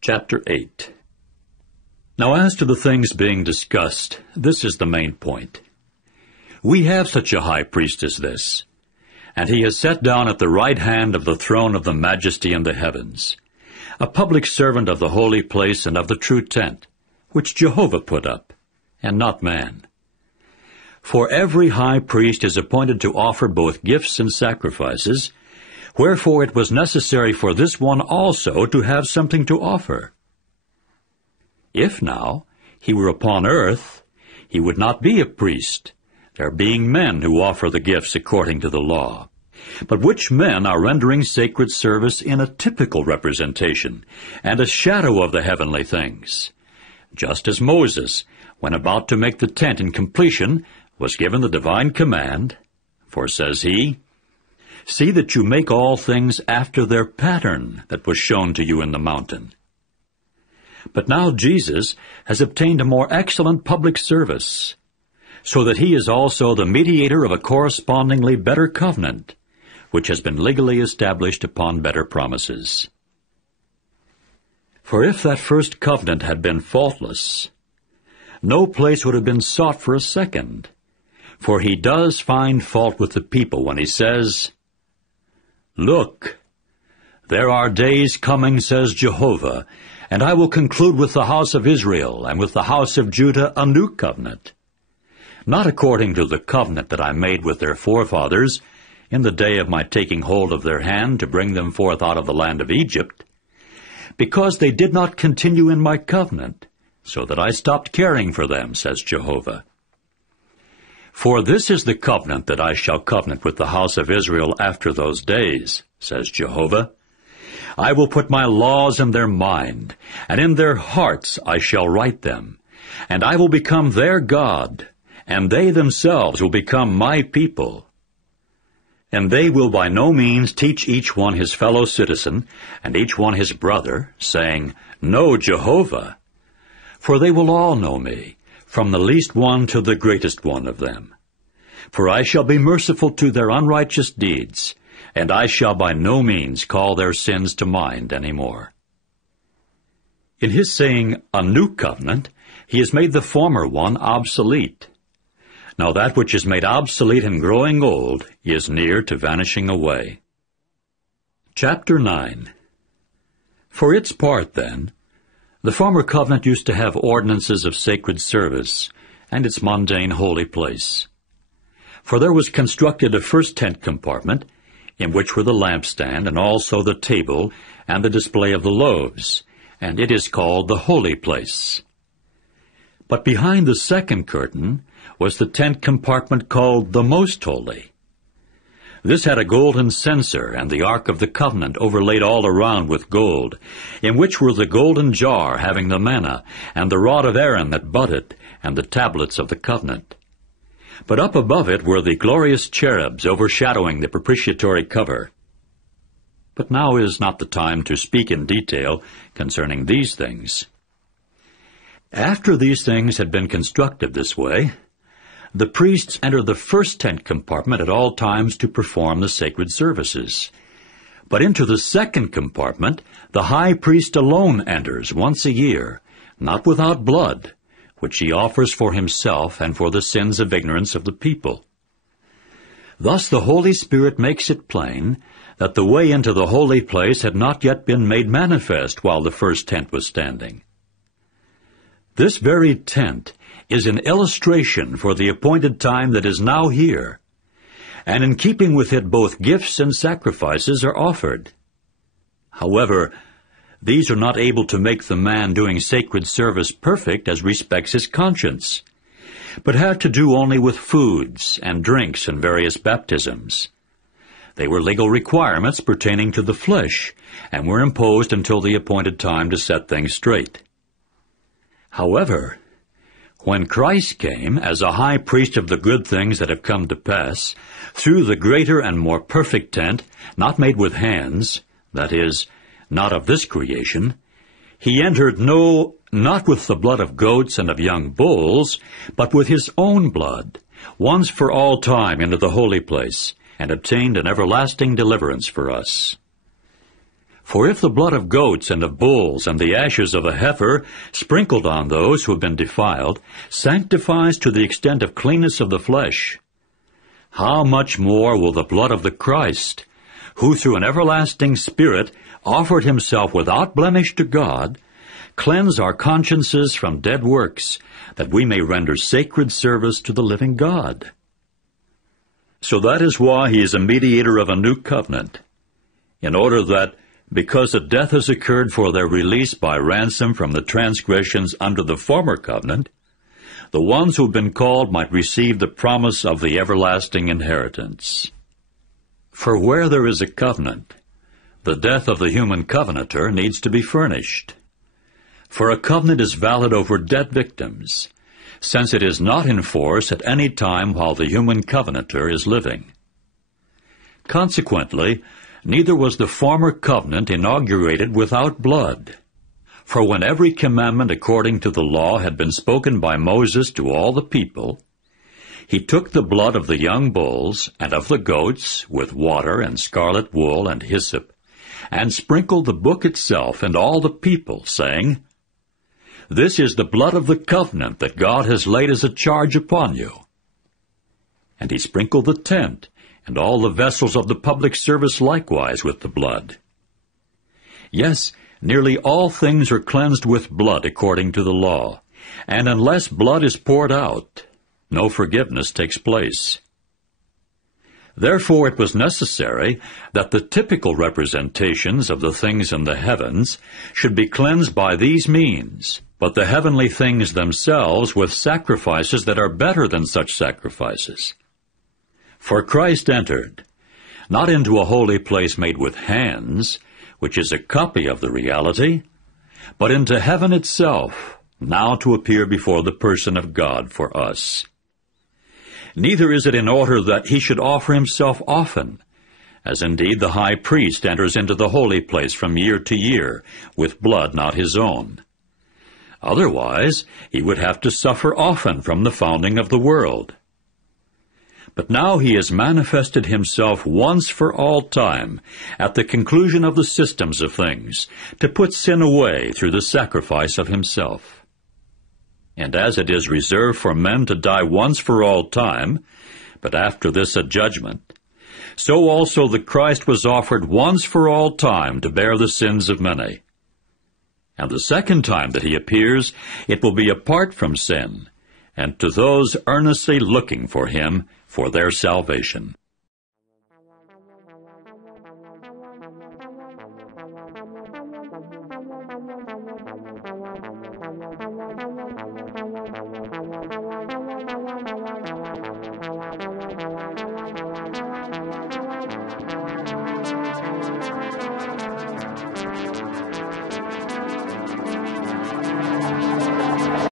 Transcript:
Chapter 8. Now as to the things being discussed, this is the main point. We have such a high priest as this, and he is set down at the right hand of the throne of the majesty in the heavens, a public servant of the holy place and of the true tent, which Jehovah put up, and not man. For every high priest is appointed to offer both gifts and sacrifices, wherefore it was necessary for this one also to have something to offer. If now he were upon earth, he would not be a priest, there being men who offer the gifts according to the law, but which men are rendering sacred service in a typical representation, and a shadow of the heavenly things. Just as Moses, when about to make the tent in completion, was given the divine command, for says he, "See that you make all things after their pattern that was shown to you in the mountain." But now Jesus has obtained a more excellent public service, so that he is also the mediator of a correspondingly better covenant, which has been legally established upon better promises. For if that first covenant had been faultless, no place would have been sought for a second, for he does find fault with the people when he says, "Look, there are days coming, says Jehovah, and I will conclude with the house of Israel and with the house of Judah a new covenant, not according to the covenant that I made with their forefathers in the day of my taking hold of their hand to bring them forth out of the land of Egypt, because they did not continue in my covenant, so that I stopped caring for them, says Jehovah. For this is the covenant that I shall covenant with the house of Israel after those days, says Jehovah. I will put my laws in their mind, and in their hearts I shall write them, and I will become their God, and they themselves will become my people. And they will by no means teach each one his fellow citizen, and each one his brother, saying, Know Jehovah. For they will all know me, from the least one to the greatest one of them. For I shall be merciful to their unrighteous deeds, and I shall by no means call their sins to mind any more. In his saying, a new covenant, he has made the former one obsolete. Now that which is made obsolete and growing old is near to vanishing away. Chapter 9. For its part, then, the former covenant used to have ordinances of sacred service, and its mundane holy place. For there was constructed a first tent compartment, in which were the lampstand, and also the table, and the display of the loaves, and it is called the holy place. But behind the second curtain was the tent compartment called the most holy. This had a golden censer, and the ark of the covenant overlaid all around with gold, in which were the golden jar having the manna, and the rod of Aaron that budded, and the tablets of the covenant. But up above it were the glorious cherubs overshadowing the propitiatory cover. But now is not the time to speak in detail concerning these things. After these things had been constructed this way, the priests enter the first tent compartment at all times to perform the sacred services. But into the second compartment the high priest alone enters once a year, not without blood, which he offers for himself and for the sins of ignorance of the people. Thus the Holy Spirit makes it plain that the way into the holy place had not yet been made manifest while the first tent was standing. This very tent is an illustration for the appointed time that is now here, and in keeping with it both gifts and sacrifices are offered. However, these are not able to make the man doing sacred service perfect as respects his conscience, but have to do only with foods and drinks and various baptisms. They were legal requirements pertaining to the flesh, and were imposed until the appointed time to set things straight. However, when Christ came as a high priest of the good things that have come to pass, through the greater and more perfect tent, not made with hands, that is, not of this creation, he entered not with the blood of goats and of young bulls, but with his own blood, once for all time into the holy place, and obtained an everlasting deliverance for us. For if the blood of goats and of bulls and the ashes of a heifer, sprinkled on those who have been defiled, sanctifies to the extent of cleanness of the flesh, how much more will the blood of the Christ, who through an everlasting Spirit offered himself without blemish to God, cleanse our consciences from dead works, that we may render sacred service to the living God? So that is why he is a mediator of a new covenant, in order that, because a death has occurred for their release by ransom from the transgressions under the former covenant, the ones who have been called might receive the promise of the everlasting inheritance. For where there is a covenant, the death of the human covenanter needs to be furnished. For a covenant is valid over dead victims, since it is not in force at any time while the human covenanter is living. Consequently, neither was the former covenant inaugurated without blood. For when every commandment according to the law had been spoken by Moses to all the people, he took the blood of the young bulls and of the goats with water and scarlet wool and hyssop, and sprinkled the book itself and all the people, saying, "This is the blood of the covenant that God has laid as a charge upon you." And he sprinkled the tent and all the vessels of the public service likewise with the blood. Yes, nearly all things are cleansed with blood according to the law, and unless blood is poured out, no forgiveness takes place. Therefore it was necessary that the typical representations of the things in the heavens should be cleansed by these means, but the heavenly things themselves with sacrifices that are better than such sacrifices. For Christ entered, not into a holy place made with hands, which is a copy of the reality, but into heaven itself, now to appear before the person of God for us. Neither is it in order that he should offer himself often, as indeed the high priest enters into the holy place from year to year, with blood not his own. Otherwise, he would have to suffer often from the founding of the world. But now he has manifested himself once for all time, at the conclusion of the systems of things, to put sin away through the sacrifice of himself. And as it is reserved for men to die once for all time, but after this a judgment, so also the Christ was offered once for all time to bear the sins of many. And the second time that he appears, it will be apart from sin, and to those earnestly looking for him for their salvation.